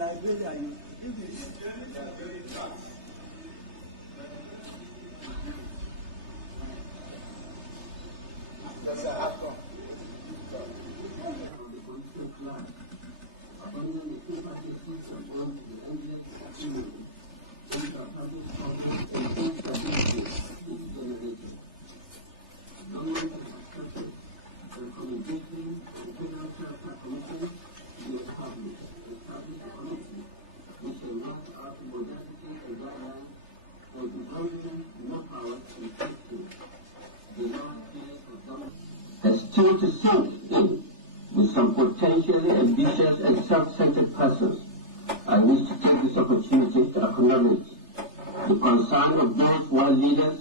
Liberia, that's a outcome. Has still to sink in with some potentially ambitious and self-centered persons. I wish to take this opportunity to acknowledge the concern of those who are leaders.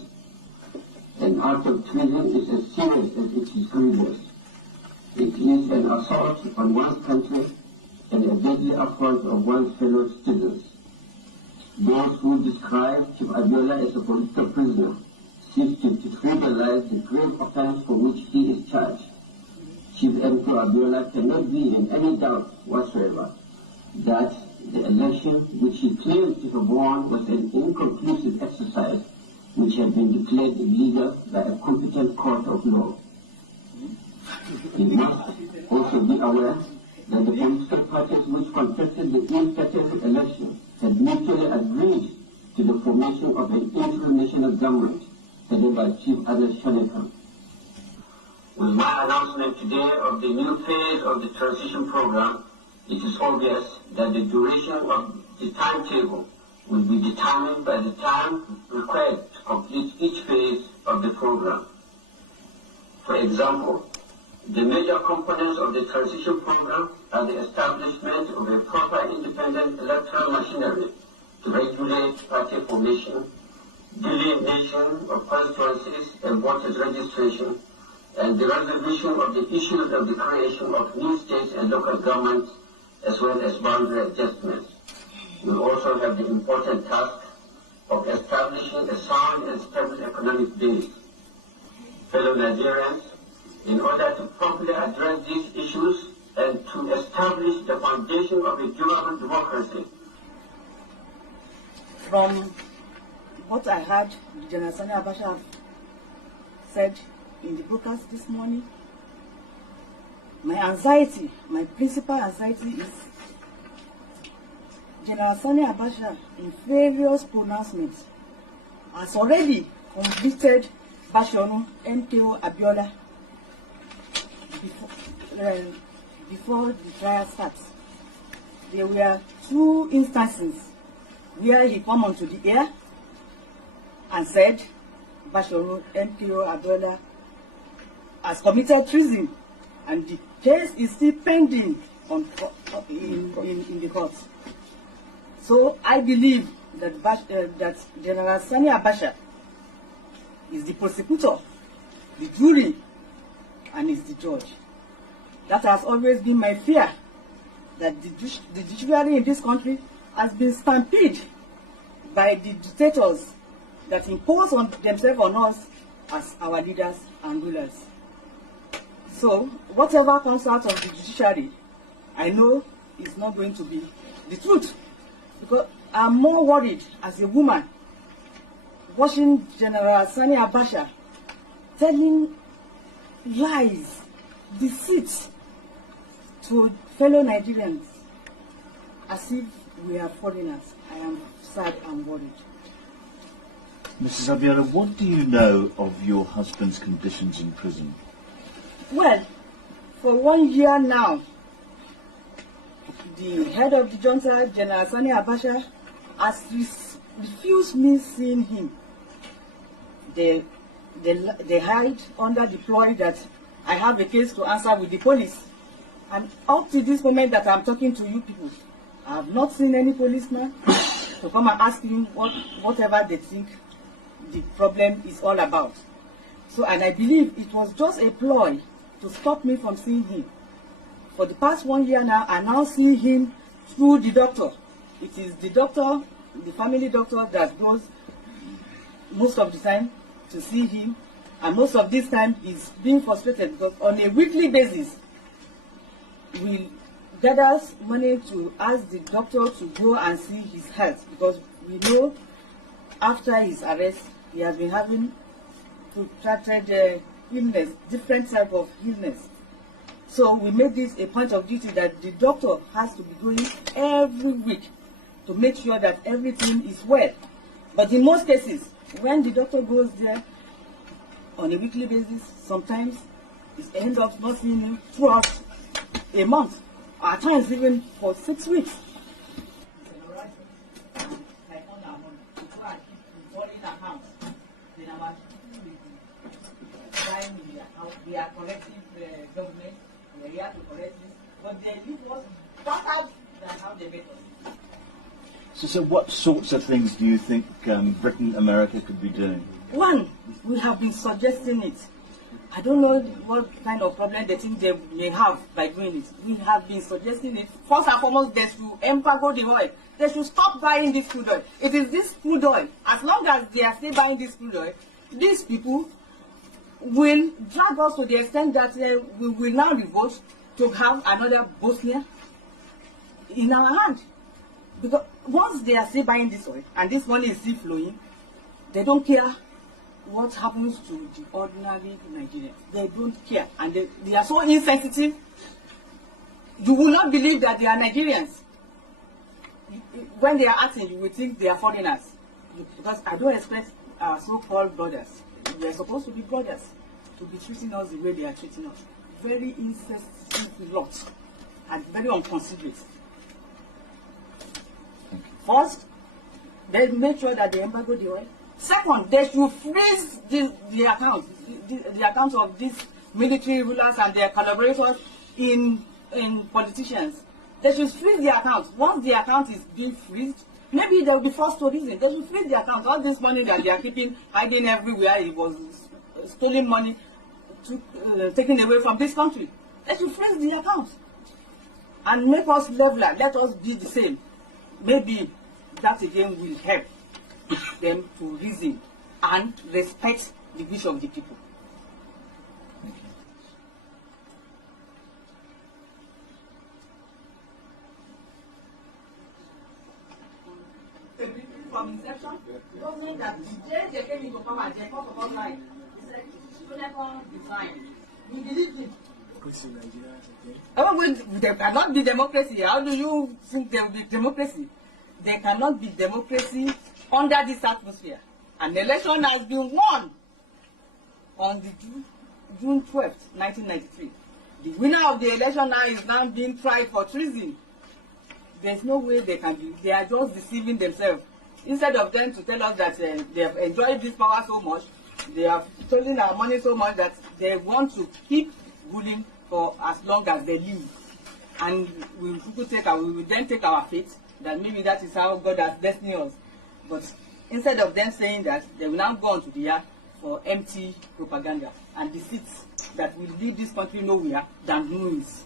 An act of treason is as serious as it is grievous. It is an assault on one's country and a deadly affront of one's fellow citizens. Those who describe Chief Abiola as a political prisoner seek to trivialize the grave offense for which he is charged. Chief M.K. Abiola cannot be in any doubt whatsoever that the election which he claims to have won was an inconclusive exercise which had been declared illegal by a competent court of law. He must also be aware that the political parties which contested the ill-fated election had mutually agreed to the formation of an interim national government headed by Chief Abacha. With my announcement today of the new phase of the transition program, it is obvious that the duration of the timetable will be determined by the time required to complete each phase of the program. For example, the major components of the transition program are the establishment of a proper independent electoral machinery to regulate party formation, delineation of constituencies and voters registration, and the resolution of the issues of the creation of new states and local governments, as well as boundary adjustments. We also have the important task of establishing a sound and stable economic base. Fellow Nigerians, in order to properly address these issues and to establish the foundation of a durable democracy. From what I heard General Sani Abacha said in the broadcast this morning, my anxiety, my principal anxiety is General Sani Abacha, in various pronouncements, has already convicted Bashorun MKO Abiola before the trial starts. There were 2 instances where he came onto the air and said Bashorun MKO Abiola has committed treason, and the case is still pending in the court. So I believe that that General Sani Abacha is the prosecutor, the jury, and is the judge. That has always been my fear, that the judiciary in this country has been stampeded by the dictators that impose on themselves on us as our leaders and rulers. So whatever comes out of the judiciary, I know is not going to be the truth, because I'm more worried as a woman watching General Sani Abacha telling lies, deceit to fellow Nigerians as if we are foreigners. I am sad and worried. Mrs. Abiola, what do you know of your husband's conditions in prison? Well, for 1 year now, the head of the junta, General Sani Abacha, has refused me seeing him. They hide under the ploy that I have a case to answer with the police. And up to this moment that I'm talking to you people, I have not seen any policeman to come and ask him whatever they think the problem is all about. So, and I believe it was just a ploy to stop me from seeing him. For the past 1 year now, I now see him through the doctor. It is the doctor, the family doctor, that goes most of the time to see him, and most of this time he's being frustrated because on a weekly basis gathers money to ask the doctor to go and see his health, because we know after his arrest he has been having protracted illness, different type of illness. So we made this a point of duty that the doctor has to be going every week to make sure that everything is well. But in most cases, when the doctor goes there on a weekly basis, sometimes it ends up not seeing him throughout a month, at times even for 6 weeks. We are collecting the government, we are here to correct this, but they leave us better than how they make us. So what sorts of things do you think Britain, America could be doing? One, we have been suggesting it. I don't know what kind of problem they think they may have by doing it. We have been suggesting it. First and foremost, they should embargo the oil. They should stop buying this crude oil. It is this crude oil. As long as they are still buying this crude oil, these people will drag us to the extent that we will now revolt to have another Bosnia in our hand. Because once they are still buying this oil and this money is still flowing, they don't care what happens to the ordinary Nigerians. They don't care, and they are so insensitive. You will not believe that they are Nigerians. When they are acting, you will think they are foreigners. Because I don't expect our so-called brothers, we are supposed to be brothers, to be treating us the way they are treating us. Very insensitive lot and very unconsiderate. First, they make sure that they embargo the oil. Second, they should freeze the accounts of these military rulers and their collaborators in politicians. They should freeze the accounts. Once the account is being freezed, maybe they will be forced to reason. They should freeze the account. All this money that they are keeping hiding everywhere, it was stolen money taken away from this country. They should freeze the account and make us leveler. Let us be the same. Maybe that again will help them to reason and respect the wish of the people. From inception, don't mean that the day they came into power, they first of all lied. It's like Jonathan design. We believe it. They cannot be democracy. How do you think there will be democracy? There cannot be democracy under this atmosphere. An election has been won on the June 12th, 1993. The winner of the election now is now being tried for treason. There's no way they can be. They are just deceiving themselves. Instead of them to tell us that they have enjoyed this power so much, they have stolen our money so much that they want to keep ruling for as long as they live. And we will then take our fate, that maybe that is how God has destined us. But instead of them saying that, they will now go on to the yard for empty propaganda and deceit that will lead this country nowhere than ruins.